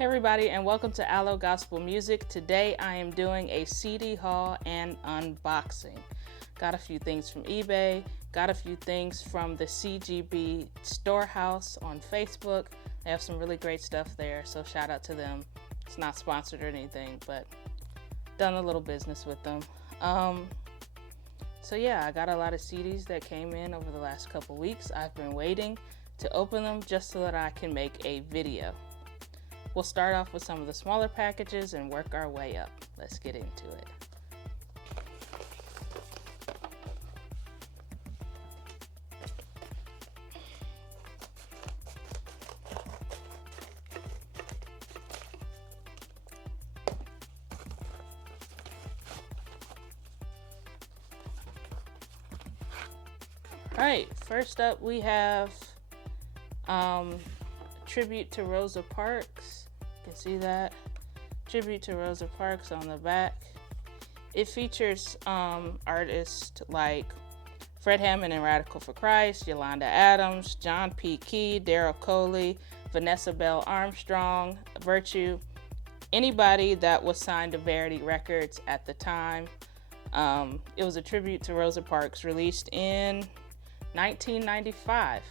Hey everybody, and welcome to Aloe Gospel Music. Today I am doing a CD haul and unboxing. Got a few things from eBay, got a few things from the CGB Storehouse on Facebook. They have some really great stuff there, so shout out to them. It's not sponsored or anything, but done a little business with them. So yeah, I got a lot of CDs that came in over the last couple weeks. I've been waiting to open them just so that I can make a video. We'll start off with some of the smaller packages and work our way up. Let's get into it. All right, first up we have Tribute to Rosa Parks. You can see that. Tribute to Rosa Parks on the back. It features artists like Fred Hammond and Radical for Christ, Yolanda Adams, John P. Key, Daryl Coley, Vanessa Bell Armstrong, Virtue, anybody that was signed to Verity Records at the time. It was a tribute to Rosa Parks, released in 1995.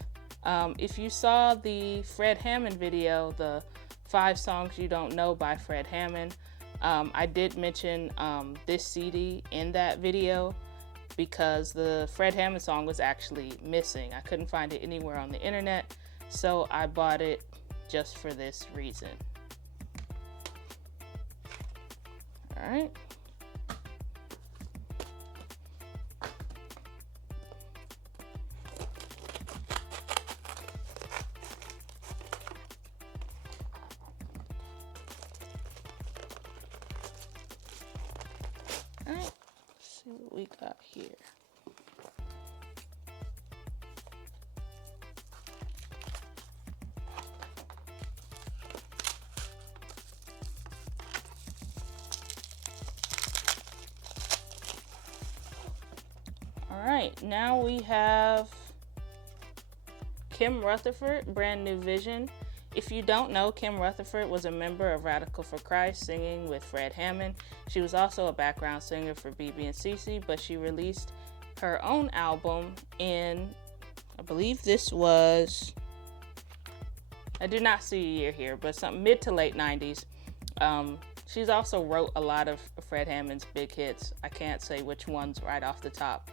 If you saw the Fred Hammond video, the 5 Songs You Don't Know by Fred Hammond, I did mention this CD in that video because the Fred Hammond song was actually missing. I couldn't find it anywhere on the internet, so I bought it just for this reason. All right. Alright, let's see what we got here. Alright, now we have Kim Rutherford, Brand New Vision. If you don't know, Kim Rutherford was a member of Radical for Christ, singing with Fred Hammond. She was also a background singer for BeBe and CeCe, but she released her own album in, I believe this was, I do not see a year here, but some mid to late 90s. She's also wrote a lot of Fred Hammond's big hits. I can't say which ones right off the top,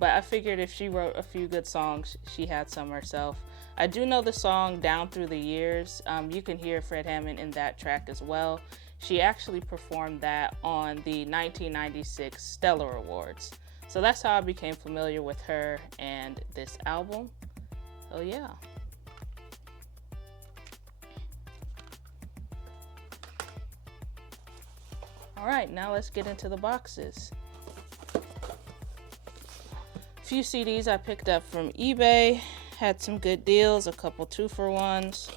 but I figured if she wrote a few good songs, she had some herself. I do know the song Down Through the Years. You can hear Fred Hammond in that track as well. She actually performed that on the 1996 Stellar Awards. So that's how I became familiar with her and this album. So yeah. All right, now let's get into the boxes. A few CDs I picked up from eBay. Had some good deals, a couple 2-for-1s.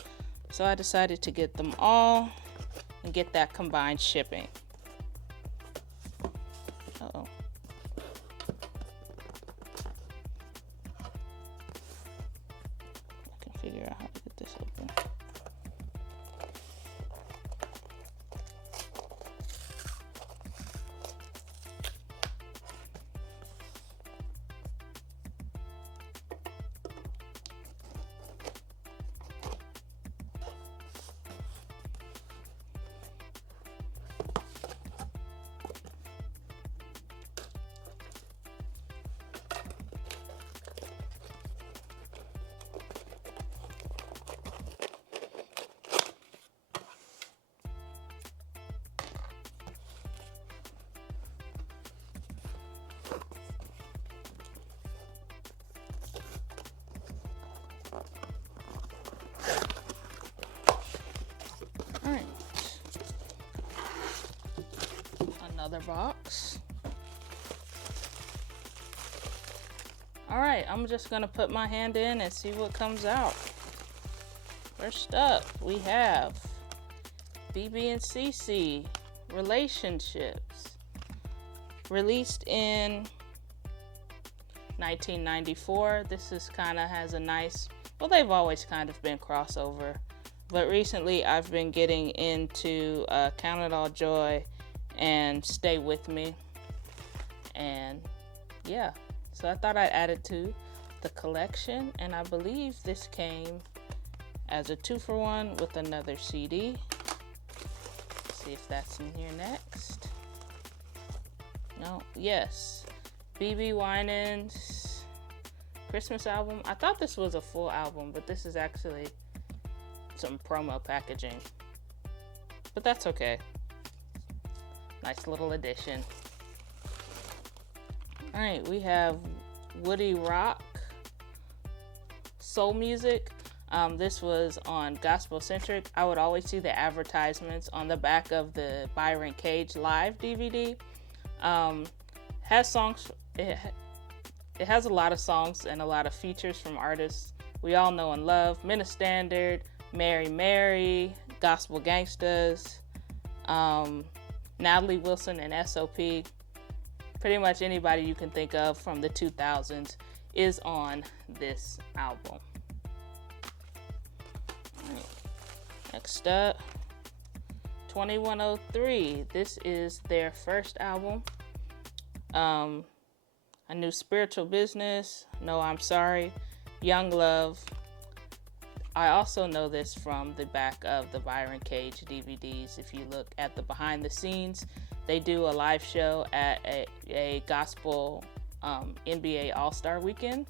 So I decided to get them all and get that combined shipping. Uh-oh. I can figure out how to get this open. Alright, another box. Alright, I'm just gonna put my hand in and see what comes out. First up, we have BeBe and CeCe, Relationships, released in 1994. This is kind of has a nice, well, they've always kind of been crossover But recently I've been getting into Count It All Joy and Stay With Me. And yeah, so I thought I'd add it to the collection, and I believe this came as a 2-for-1 with another CD. Let's see if that's in here next. No, yes. BeBe Winans Christmas album. I thought this was a full album, but this is actually some promo packaging. But that's okay. Nice little addition. Alright, we have Woody Rock Soul Music. This was on Gospel Centric. I would always see the advertisements on the back of the Byron Cage Live DVD. Has songs. It has a lot of songs and a lot of features from artists we all know and love. Men of Standard, Mary Mary, Gospel Gangstas, Natalie Wilson and S.O.P. Pretty much anybody you can think of from the 2000s is on this album. Right. Next up, 2103. This is their first album. A New Spiritual Business, No I'm Sorry, Young Love. I also know this from the back of the Byron Cage DVDs. If you look at the behind the scenes, they do a live show at a gospel NBA All-Star Weekend.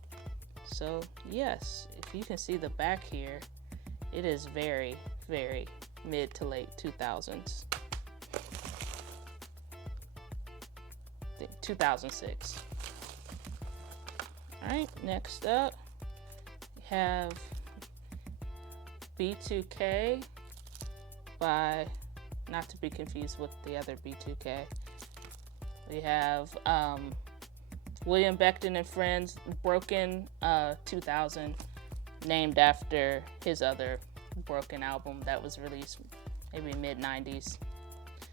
So yes, if you can see the back here, it is very, very mid to late 2000s. 2006. All right, next up, we have B2K by, not to be confused with the other B2K. We have William Beckton and Friends, Broken 2000, named after his other Broken album that was released maybe mid-90s.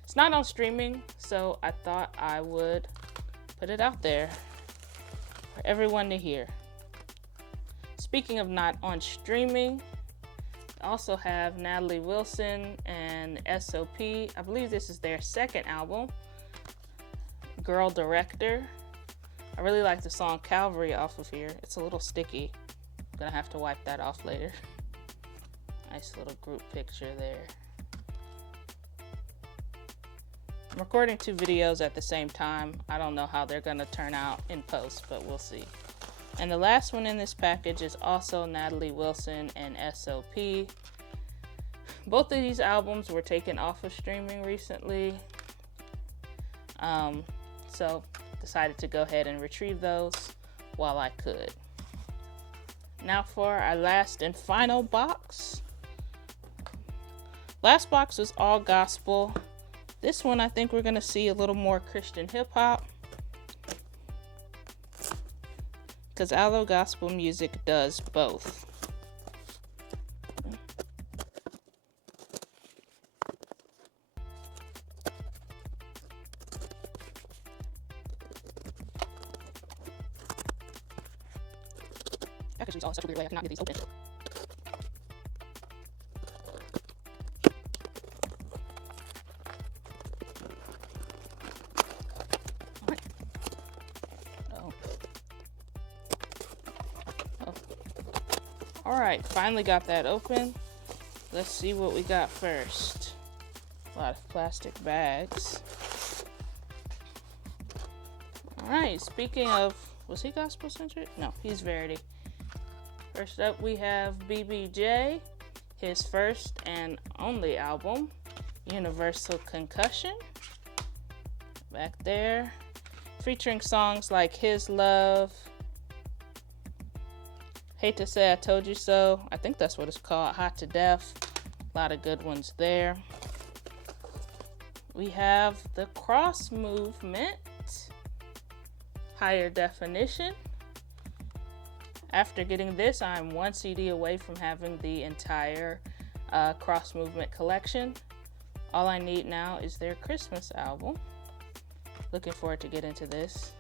It's not on streaming, so I thought I would put it out there for everyone to hear. Speaking of not on streaming, I also have Natalie Wilson and S.O.P. I believe this is their second album, Girl Director. I really like the song Calvary off of here. It's a little sticky. I'm gonna have to wipe that off later. Nice little group picture there. I'm recording 2 videos at the same time. I don't know how they're gonna turn out in post, but we'll see. And the last one in this package is also Natalie Wilson and S.O.P. Both of these albums were taken off of streaming recently. So decided to go ahead and retrieve those while I could. Now for our last and final box. Last box was all gospel. This one, I think we're gonna see a little more Christian hip hop, because Aloe Gospel Music does both. Packages all in such a weird way, I cannot get these open. Alright, finally got that open. Let's see what we got first. A lot of plastic bags. Alright, speaking of, was he gospel centric? No, he's Verity. First up we have BBJ, his first and only album, Universal Concussion. Back there, featuring songs like His Love, Hate to Say I Told You So, I think that's what it's called, Hot to Death. A lot of good ones there. We have The Cross Movement, Higher Definition. After getting this, I'm 1 CD away from having the entire Cross Movement collection. All I need now is their Christmas album. Looking forward to get into this.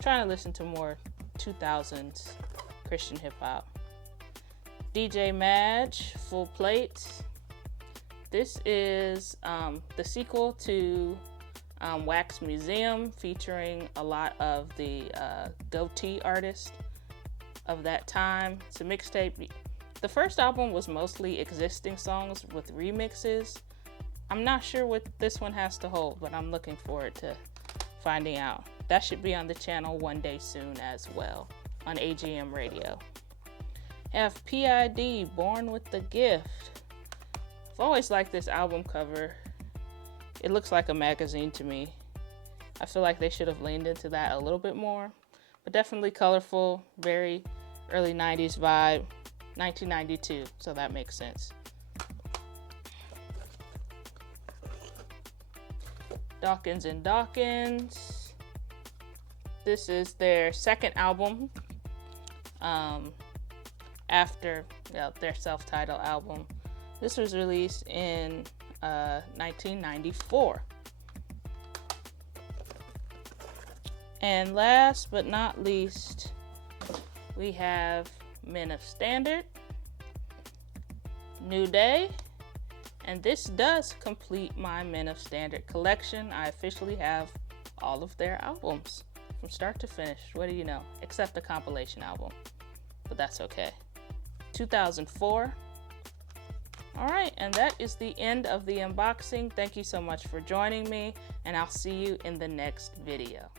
Trying to listen to more 2000s Christian hip hop. DJ Madge, Full Plate. This is the sequel to Wax Museum, featuring a lot of the goatee artists of that time. It's a mixtape. The first album was mostly existing songs with remixes. I'm not sure what this one has to hold, but I'm looking forward to finding out. That should be on the channel one day soon as well, on AGM Radio. Have PID, Born with the Gift. I've always liked this album cover. It looks like a magazine to me. I feel like they should have leaned into that a little bit more, but definitely colorful, very early 90s vibe, 1992, so that makes sense. Dawkins and Dawkins. This is their second album after their self-titled album. This was released in 1994. And last but not least, we have Men of Standard, New Day, and this does complete my Men of Standard collection. I officially have all of their albums from start to finish. What do you know? Except the compilation album, but that's okay. 2004. All right, and that is the end of the unboxing. Thank you so much for joining me, and I'll see you in the next video.